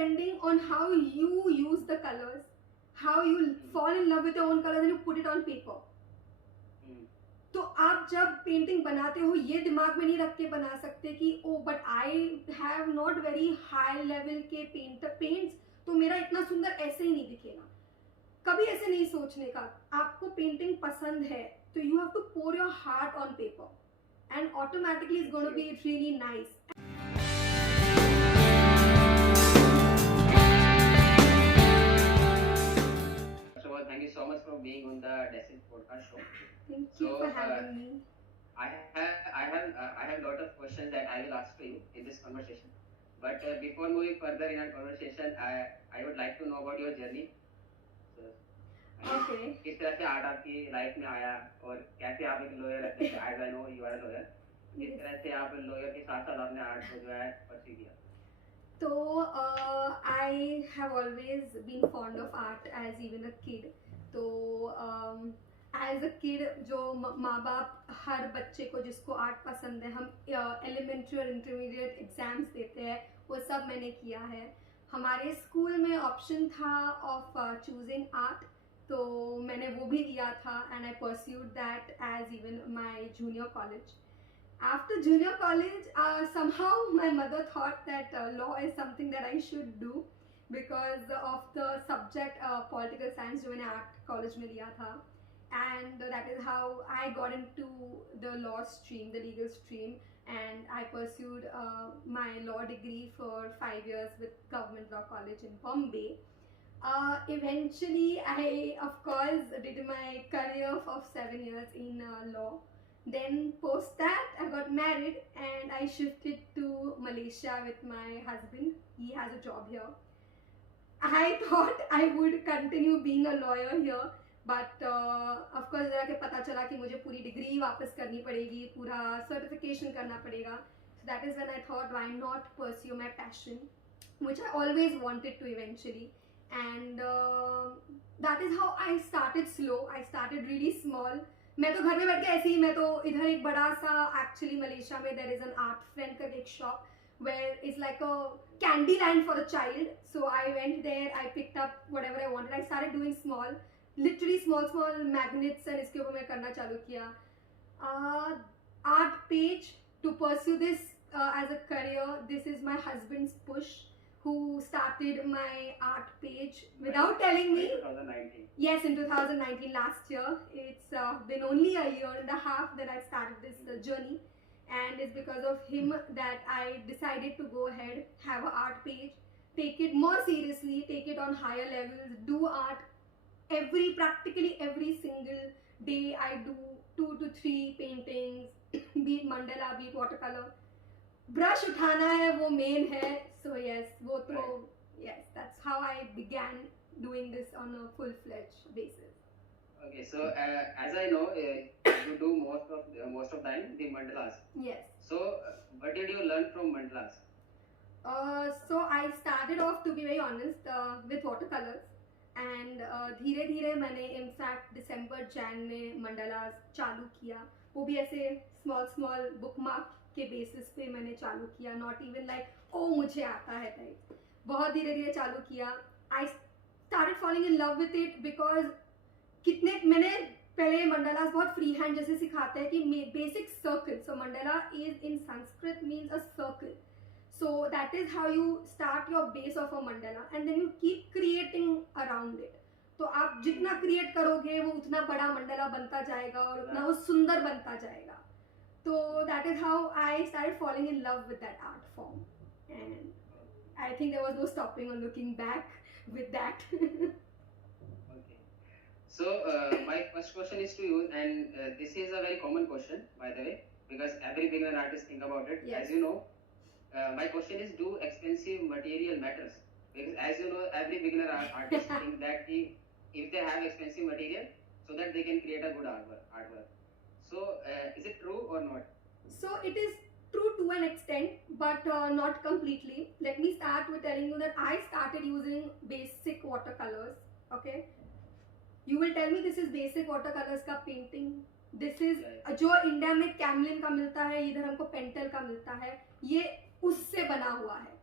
depending on how you use the colors, how you fall in love with your own colors and you put it on paper. तो आप जब painting बनाते हो ये दिमाग में नहीं रख के बना सकते कि ओ but I have not very high level के पेंट्स, तो मेरा इतना सुंदर ऐसे ही नहीं दिखेगा. कभी ऐसे नहीं सोचने का. आपको पेंटिंग पसंद है तो you have to pour your heart on paper and automatically it's gonna be really nice. Thank you so much for being on the Decent Podcast Show. Thank you for having me. I have lot of questions that I will ask to you in this conversation. But before moving further in our conversation, I would like to know about your journey. So, Okay. किस तरह से art आपकी life में आया और कैसे आप एक lawyer, as I know you are a lawyer, किस तरह से आप लॉयर के साथ साथ आपने आर्ट को जो है परस्यू किया? So I have always been fond of art as even a kid. तो as a kid जो माँ बाप हर बच्चे को जिसको आर्ट पसंद है, हम एलिमेंट्री और इंटरमीडिएट एग्जाम्स देते हैं, वो सब मैंने किया है. हमारे स्कूल में ऑप्शन था ऑफ चूजिंग आर्ट, तो मैंने वो भी लिया था and I pursued that as even my junior college. After junior college, somehow my mother thought that law is something that I should do because of the subject political science जो मैंने art college में लिया था, and that is how I got into the law stream, the legal stream, and I pursued my law degree for 5 years with Government Law College in Bombay. Eventually, I of course did my career of 7 years in law. Then post that I got married and I shifted to Malaysia with my husband. He has a job here. I thought I would continue being a lawyer here, but of course जाके पता चला कि मुझे पूरी degree वापस करनी पड़ेगी, पूरा सर्टिफिकेशन करना पड़ेगा. So that is when I thought why not pursue my passion, which I always wanted to eventually. And that is how I started slow. I started really small. मैं तो घर में बैठ के ऐसे ही, मैं तो इधर एक बड़ा सा एक्चुअली मलेशिया में there is an art friend करके एक shop where is like a candy land for a child. So I went there, I picked up whatever I wanted. I started doing small, literally small magnets and इसके ऊपर मैं करना चालू किया. Art page to pursue this as a career, this is my husband's push who started my art page without telling me. 2019. Yes, in 2019, last year. It's been only a year and a half that I started this journey, and it's because of him that I decided to go ahead, have an art page, take it more seriously, take it on higher levels, do art practically every single day. I do 2 to 3 paintings, be it mandala, be it watercolor. Brush उठाना है वो main है. So yes, वो तो yes, that's how I began doing this on a full fledged basis. Okay, so as I know, you do most of time the mandalas. Yes. So what did you learn from mandalas? So I started off, to be very honest, with watercolors, and धीरे धीरे मैंने in fact दिसंबर जैन में मंडालास चालू किया. वो भी ऐसे small book mark के बेसिस पे मैंने चालू किया, नॉट इवन लाइक ओ मुझे आता है टाइप. बहुत धीरे धीरे चालू किया. I started falling in love with it because मैंने पहले मंडालास बहुत फ्री हैंड जैसे सिखाते हैं कि basic circle. So mandala is in Sanskrit means a circle. So that is how you start your base of a mandala and then you keep creating around it. तो आप जितना क्रिएट करोगे वो उतना बड़ा मंडाला बनता जाएगा और उतना वो सुंदर बनता जाएगा. So that is how I started falling in love with that art form, and I think there was no stopping or looking back with that. Okay. So my first question is to you, and this is a very common question, by the way, because every beginner artist think about it. Yes. As you know, my question is, do expensive material matters? Because as you know, every beginner artist think that if they have expensive material, so that they can create a good artwork. So is it true or not? So it is true to an extent, but not completely. Let me start with telling you that I started using basic watercolors. Okay, you will tell me this is basic watercolors का painting. This is जो India में कैमलिन का मिलता है, इधर हमको पेंटल का मिलता है, ये उससे बना हुआ है.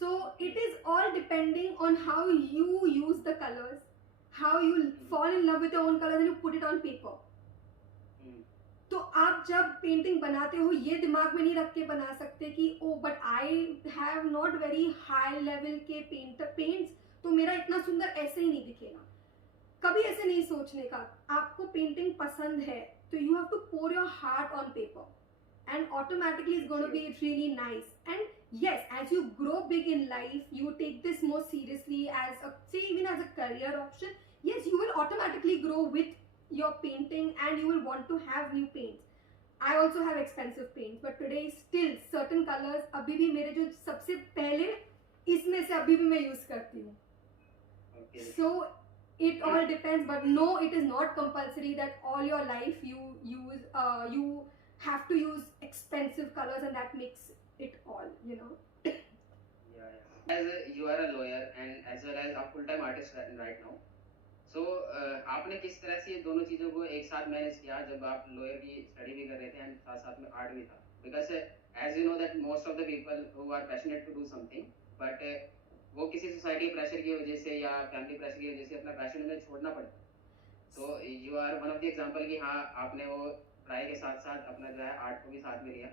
So it is all depending on how you use the colors, how you fall in love with your own colors and you put it on paper. तो आप जब पेंटिंग बनाते हो ये दिमाग में नहीं रख के बना सकते कि ओ but I have not very high level के पेंट्स, तो मेरा इतना सुंदर ऐसे ही नहीं दिखेगा. कभी ऐसे नहीं सोचने का. आपको पेंटिंग पसंद है तो you have to pour your heart on paper and automatically it's going to be really nice. And yes, as you grow big in life, you take this more seriously as a, say even as a career option. Yes, you will automatically grow with your painting and you will want to have new paints. I also have expensive paints, but today still certain colors अभी भी मेरे जो सबसे पहले इसमें से अभी भी मैं use करती हूँ. Okay. So it all depends, but no, it is not compulsory that all your life you use you have to use expensive colors and that makes it all, you know. Yeah. As you are a lawyer and as well as a full-time artist right now. So आपने किस तरह से ये दोनों चीज़ों को एक साथ मैनेज किया जब आप लॉयर की स्टडी भी कर रहे थे एंड साथ साथ में आर्ट भी था? Because as you know that most of the people who are passionate to do something, but वो किसी सोसाइटी के प्रेशर की वजह से या फैमिली प्रेशर की वजह से अपना पैशन उन्हें छोड़ना पड़ता है. तो you are one of the example कि हाँ आपने वो पढ़ाई के साथ साथ अपना जो है आर्ट को भी साथ में लिया.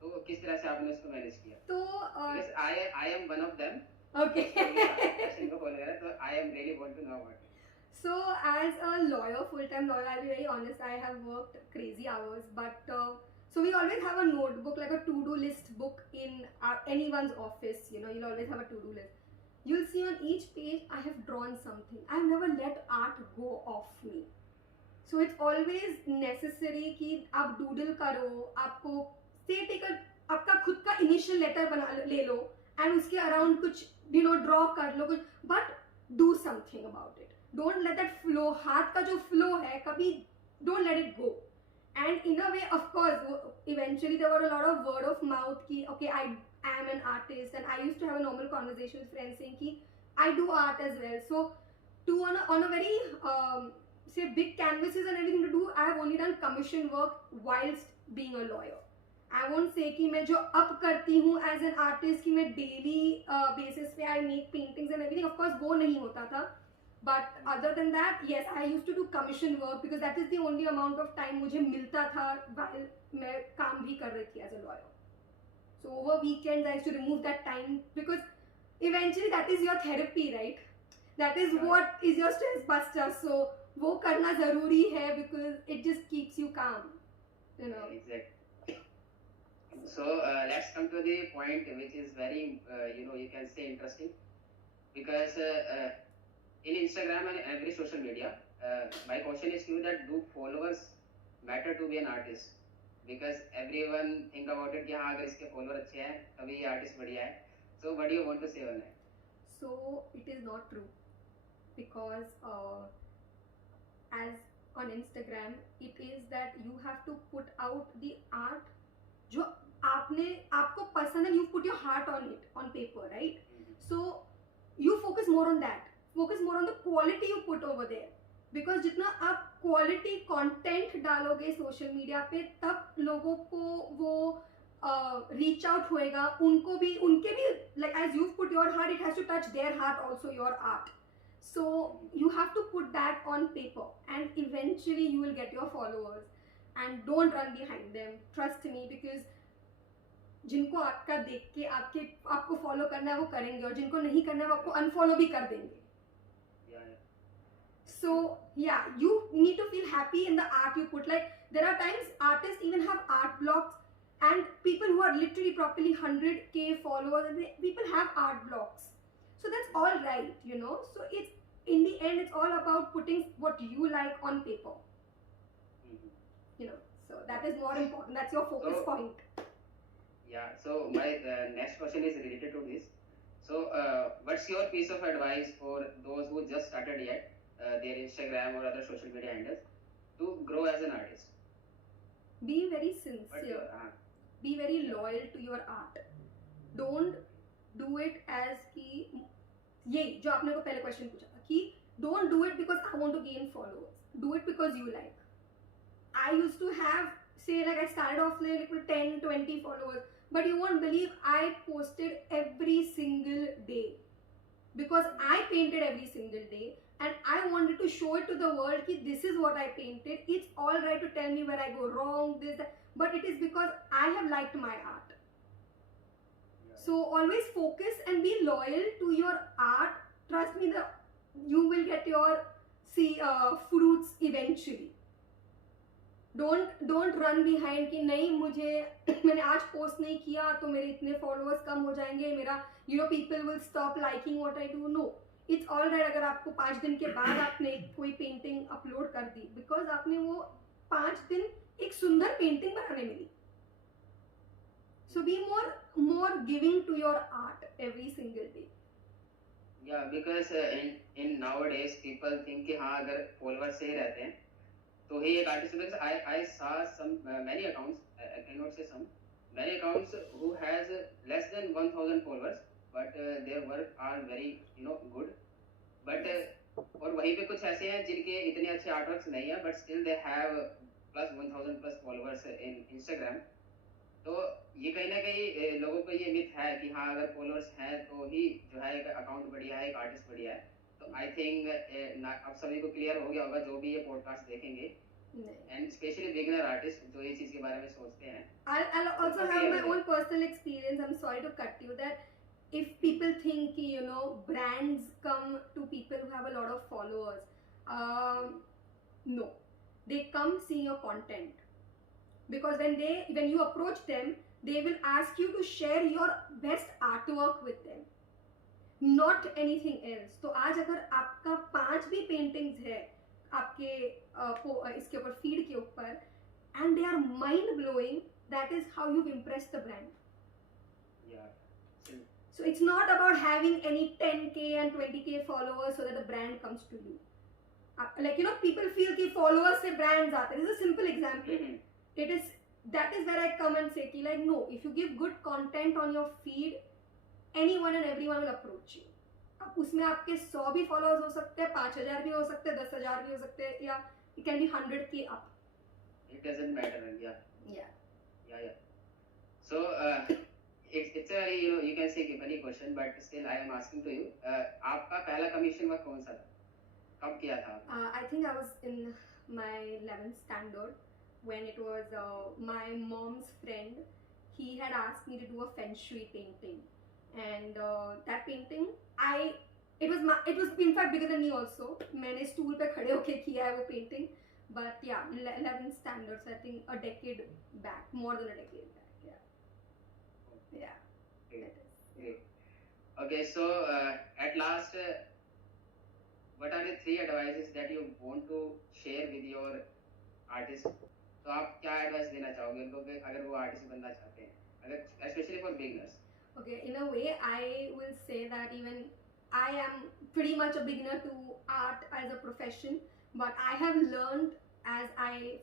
तो किस तरह से आपने उसको मैनेज किया? तो I am one of them. okay. Passion को फॉलो करा तो I am really want to know about it. So as a lawyer, full-time lawyer, I'll be very honest, I have worked crazy hours, but so we always have a notebook, like a to-do list book in anyone's office, you know, you'll always have a to-do list. You'll see on each page I have drawn something. I've never let art go off me. So it's always necessary कि आप doodle करो, आपको say take a आपका खुद का initial letter बना ले लो and उसके around कुछ you know draw कर लो कुछ, but do something about it. Don't let that flow. हाथ का जो flow है कभी don't let it go. And in a way, of course, eventually there were a lot of word of mouth कि okay I am an artist, and I used to have a normal conversation with friends saying कि I do art as well. So to on a very say big canvases and everything to do, I have only done commission work whilst being a lawyer. I won't say कि मैं जो अब करती हूँ as an artist कि मैं daily basis पे I make paintings and everything, of course वो नहीं होता था. But other than that, yes, I used to do commission work because that is the only amount of time मुझे मिलता था while मैं काम भी कर रही थी as a lawyer. So over weekends I used to remove that time because eventually that is your therapy, right? That is what is your stress buster. So वो करना ज़रूरी है because it just keeps you calm, you know. Exactly. So let's come to the point which is very you know you can say interesting because in Instagram and every social media, my question is to you that do followers matter to be an artist? Because everyone think about it कि हाँ अगर इसके follower अच्छे हैं तभी ये artist बढ़िया है. So what do you want to say on that? So it is not true because as on Instagram it is that you have to put out the art जो आपको पसंद है, you put your heart on it on paper, right? So you focus more on that. Focus more on the quality you put over there. Because जितना आप quality content डालोगे social media पे तब लोगों को वो reach out होएगा, उनके भी like as you've put your heart, it has to touch their heart also, your art. So you have to put that on paper and eventually you will get your followers. And don't run behind them, trust me, because जिनको आपका देख के आपको follow करना है वो करेंगे और जिनको नहीं करना है वो आपको unfollow भी कर देंगे. So yeah, you need to feel happy in the art you put. Like there are times artists even have art blocks and people who are literally properly 100k followers and people have art blocks. So that's all right, you know. So it's in the end it's all about putting what you like on paper. You know, so that is more important. That's your focus point. Yeah. So my next question is related to this. So what's your piece of advice for those who just started yet? Their Instagram or other social media handles to grow as an artist? Be very sincere. Be very loyal to your art. Don't do it as कि ये जो आपने को पहले question पूछा था कि don't do it because I want to gain followers. Do it because you like. I used to have say like I started off like with 10, 20 followers, but you won't believe I posted every single day because I painted every single day and I wanted to show it to the world that this is what I painted. It's all right to tell me where I go wrong, this, that, but it is because I have liked my art. So always focus and be loyal to your art. Trust me, you will get your fruits eventually. Don't run behind कि नहीं मुझे मैंने आज post नहीं किया तो मेरे इतने फॉलोअर्स कम हो जाएंगे, मेरा people will stop liking what I do. No, it's all right अगर आपको 5 दिन के बाद आपने कोई पेंटिंग अपलोड कर दी, बिकॉज आपने वो 5 दिन एक सुंदर पेंटिंग बनाने मिली. So be more giving to your art every single day. Yeah, because in nowadays people think कि हाँ अगर followers सही रहते हैं तो he एक artist. Because I saw some many accounts, I cannot say some, many accounts who has less than 1,000 followers, but their work are very good. But और वहीं पे कुछ ऐसे हैं जिनके इतने अच्छे artworks नहीं है, but still they have plus 1,000 plus followers in Instagram. तो ये कहीं ना कहीं लोगों को ये मिथ है कि हाँ अगर फॉलोअर्स हैं तो ही जो है एक अकाउंट बढ़िया है, एक आर्टिस्ट बढ़िया है. तो आई थिंक अब सभी को क्लियर हो गया होगा जो भी ये पॉडकास्ट देखेंगे, एंड स्पेशली बिगिनर आर्टिस्ट जो ये चीज के बारे में सोचते हैं. I'll also have my own personal experience. I'm sorry to cut you that if people think brands come to people who have a lot of followers, no, they come see your content. Because when you approach them, they will ask you to share your best artwork with them, not anything else. तो आज अगर आपका 5 भी paintings है आपके इसके ऊपर feed के ऊपर and they are mind blowing, that is how you've impressed the brand. Yeah. So it's not about having any 10k and 20k followers so that the brand comes to you. Like people feel कि followers से brands आते हैं. This is a simple example. That is where I come and say कि like no, if you give good content on your feed, anyone and everyone will approach you. अब उसमें आपके 100 भी followers हो सकते हैं, 5,000 भी हो सकते हैं, 10,000 भी हो सकते हैं, या it can be 100k up. It doesn't matter. Yeah. So it's a very you can say funny question, but still I am asking to you. आपका पहला commission work कौन सा था? कब किया था? I think I was in my 11th standard. When it was my mom's friend, he had asked me to do a feng shui painting, and that painting it was in fact bigger than me also. मैंने stool पे खड़े होके किया है वो painting, but yeah, 11th standard, so I think a decade back, more than a decade back. Yeah. Great. Okay, so at last, what are the 3 advices that you want to share with your artists? तो आप क्या advice देना चाहोगे उनको कि अगर वो artist बनना चाहते हैं, अगर specially for beginners? Okay, in a way I will say that even I am pretty much a beginner to art as a profession, but I have learned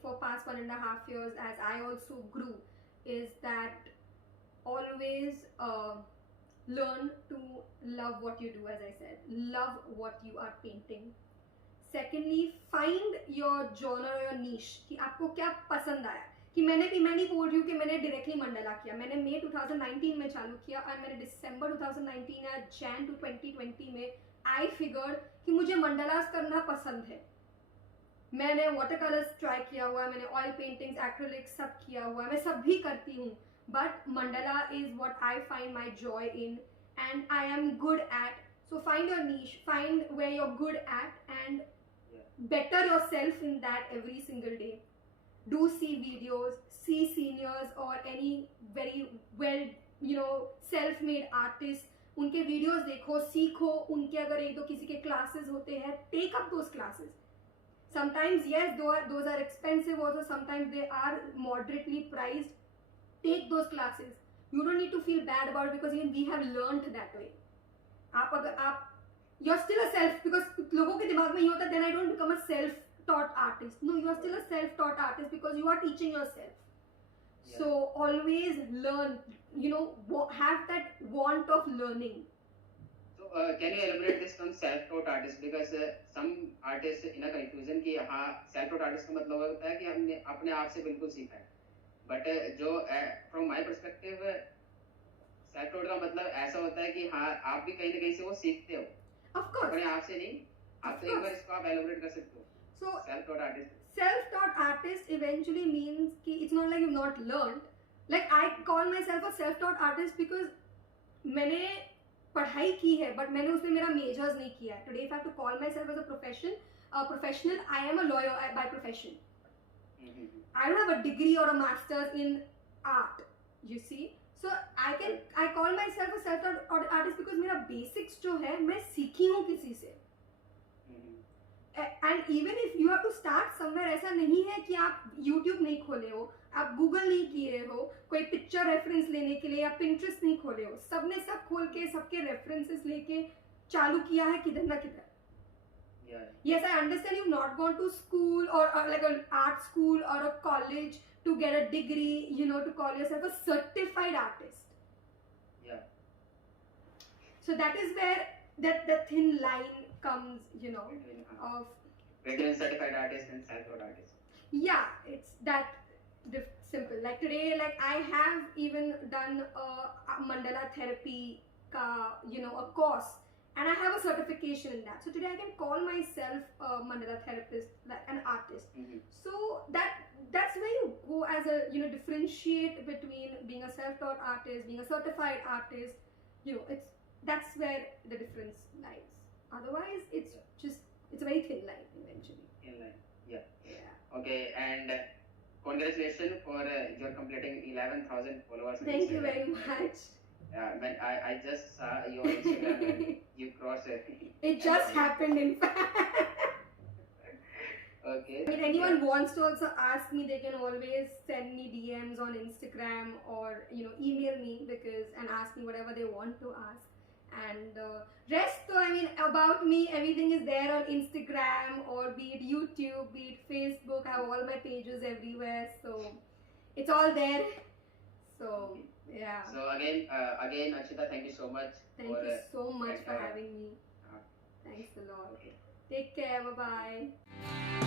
for past 1.5 years as I also grew, is that always learn to love what you do. As I said, love what you are painting. Secondly, find your genre or your niche कि आपको क्या पसंद आया. कि मैं नहीं बोल रही हूँ कि मैंने डायरेक्टली मंडला किया. मैंने मई 2019 में चालू किया और मैंने दिसंबर 2019 या जैन 2020 में आई फिगर्ड कि मुझे मंडलास करना पसंद है. मैंने वाटर कलर्स ट्राई किया हुआ, मैंने ऑयल पेंटिंग्स, एक्रिलिक्स सब किया हुआ, मैं सब भी करती हूँ, but Mandla is what I find my joy in and I am good at. So find your niche, find where you're good at and better yourself in that every single day. Do see videos, see seniors or any very well self-made artists. उनके videos देखो, सीखो. उनके अगर एक दो किसी के classes होते हैं, take up those classes. Sometimes yes, those are expensive also. Sometimes they are moderately priced. Take those classes. You don't need to feel bad about it because even we have learned that way. you're still a self, because लोगों के दिमाग में ये होता है then I don't become a self-taught artist. No, you are still a self-taught artist because you are teaching yourself. Yeah. So always learn, have that want of learning. So can you elaborate this term self-taught artist, because some artists in a confusion कि हाँ self-taught artist का मतलब होता है कि हमने अपने आप से बिल्कुल सीखा है, but जो from my perspective self taught का मतलब ऐसा होता है कि हाँ आप भी कहीं ना कहीं से वो सीखते हो, Of course. अपने आप से नहीं। आप Of तो एक बार course. इसको आप एलोबरेट कर सकते हो। So self taught artist. self-taught artist eventually means कि it's not like you've not learned. Like I call myself a self-taught artist because मैंने पढ़ाई की है but मैंने उसमें मेरा majors नहीं किया है. Today if I have to call myself as a professional, I am a lawyer by profession. I don't have a degree or a master's in art, you see. So I call myself a self-taught artist because मेरा basics जो है मैं सीखी हूँ किसी से. And even if you have to start somewhere, ऐसा नहीं है कि आप YouTube नहीं खोले हो, आप गूगल नहीं किए हो कोई पिक्चर रेफरेंस लेने के लिए, या पिंटरेस्ट नहीं खोले हो, सबने सब खोल के सबके रेफरेंसेस लेके चालू किया है किधर ना किधर. Yes, I understand you've not gone to school or like an art school or a college to get a degree, you know, to call yourself a certified artist. Yeah. So that is where the thin line comes, you know, of between certified artist and self-taught artist. Yeah, it's that simple. Like today, like I have even done a mandala therapy you know, a course, and I have a certification in that. So today I can call myself a mandala therapist, like an artist. So that's where you go as a, you know, differentiate between being a self-taught artist, being a certified artist. You know, that's where the difference lies. Otherwise, it's a very thin line eventually. Thin line, yeah. Okay, and congratulations for your completing 11,000 followers. Thank you very much. Man, I just saw your Instagram and you crossed it. It just happened, in fact. Okay. If anyone wants to also ask me, they can always send me DMs on Instagram or, you know, email me and ask me whatever they want to ask. And rest, so I mean, about me, everything is there on Instagram, or be it YouTube, be it Facebook. I have all my pages everywhere, so it's all there. So yeah. So again, Akshita, thank you so much. Thank you so much for having me. Thanks a lot. Okay. Take care. Bye bye.